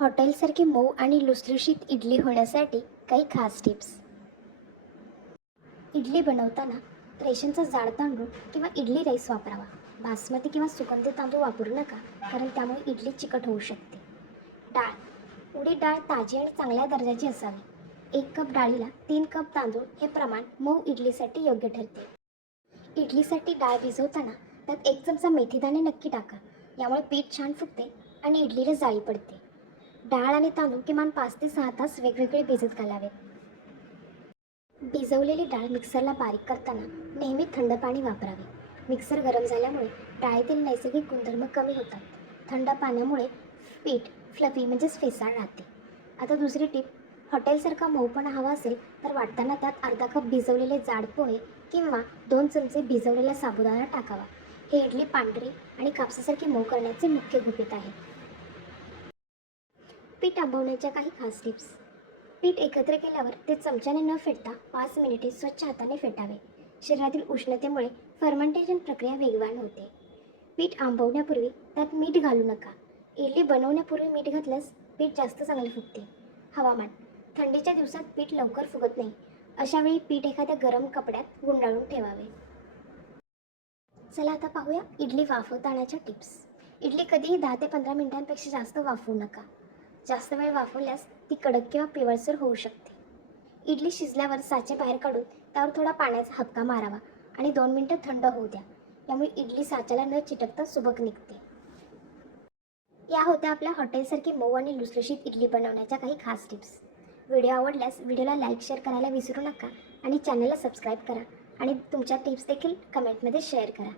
हॉटेलसारखी मऊ आणि लुसलुशीत इडली होण्यासाठी काही खास टिप्स. इडली बनवताना रेशनचा जाड तांदूळ किंवा इडली राईस वापरावा. बासमती किंवा सुगंधित तांदूळ वापरू नका, कारण त्यामुळे इडली चिकट होऊ शकते. डाळ. उडीद डाळ ताजी आणि चांगल्या दर्जाची असावी. 1 कप डाळीला 3 कप तांदूळ हे प्रमाण मऊ इडलीसाठी योग्य ठरते. इडलीसाठी डाळ भिजवताना त्यात 1 चमचा मेथीदाणे नक्की टाका. यामुळे पीठ छान फुगते आणि इडलीला जाळी पडते. डाळ आणि तांदूळ किमान 5 ते 6 तास वेगवेगळे भिजत घालावेत. भिजवलेली डाळ मिक्सरला बारीक करताना नेहमी थंड पाणी वापरावे. मिक्सर गरम झाल्यामुळे डाळीतील नैसर्गिक गुणधर्म कमी होतात. थंड पाण्यामुळे पीठ फ्लफी म्हणजेच फेसाळ राहते. आता दुसरी टीप. हॉटेलसारखा मऊपणा हवा असेल तर वाटताना त्यात अर्धा कप भिजवलेले जाड पोहे किंवा 2 चमचे भिजवलेला साबुदाणा टाकावा. हे इडली पांढरी आणि कापसासारखी मऊ करण्याचे मुख्य गुपित आहे. पीठ आंबवण्याच्या काही खास टिप्स. पीठ एकत्र केल्यावर ते चमच्याने न फेटता 5 मिनिटे स्वच्छ हाताने फेटावे. शरीरातील उष्णतेमुळे फर्मेंटेशन प्रक्रिया वेगवान होते. पीठ आंबवण्यापूर्वी त्यात मीठ घालू नका. इडली बनवण्यापूर्वी मीठ घातल्यास पीठ जास्त चांगले फुगते. हवामान. थंडीच्या दिवसात पीठ लवकर फुगत नाही. अशावेळी पीठ एखाद्या गरम कपड्यात गुंडाळून ठेवावे. चला आता पाहूया इडली वाफवतानाच्या टिप्स. इडली कधीही 10 ते 15 मिनिटांपेक्षा जास्त वाफवू नका. जास्त वेळ वाफवल्यास ती कडक किंवा पिवळसर होऊ शकते. इडली शिजल्यावर साचे बाहेर काढून त्यावर थोडा पाण्याचा हबका मारावा आणि 2 मिनिटं थंड होऊ द्या. यामुळे इडली साच्याला न चिटकता सुबक निघते. या होत्या आपल्या हॉटेलसारखी मऊ आणि लुसलुशीत इडली बनवण्याच्या काही खास टिप्स. व्हिडिओ आवडल्यास व्हिडिओला लाईक शेअर करायला विसरू नका आणि चॅनलला सबस्क्राईब करा आणि तुमच्या टिप्स देखील कमेंटमध्ये शेअर करा.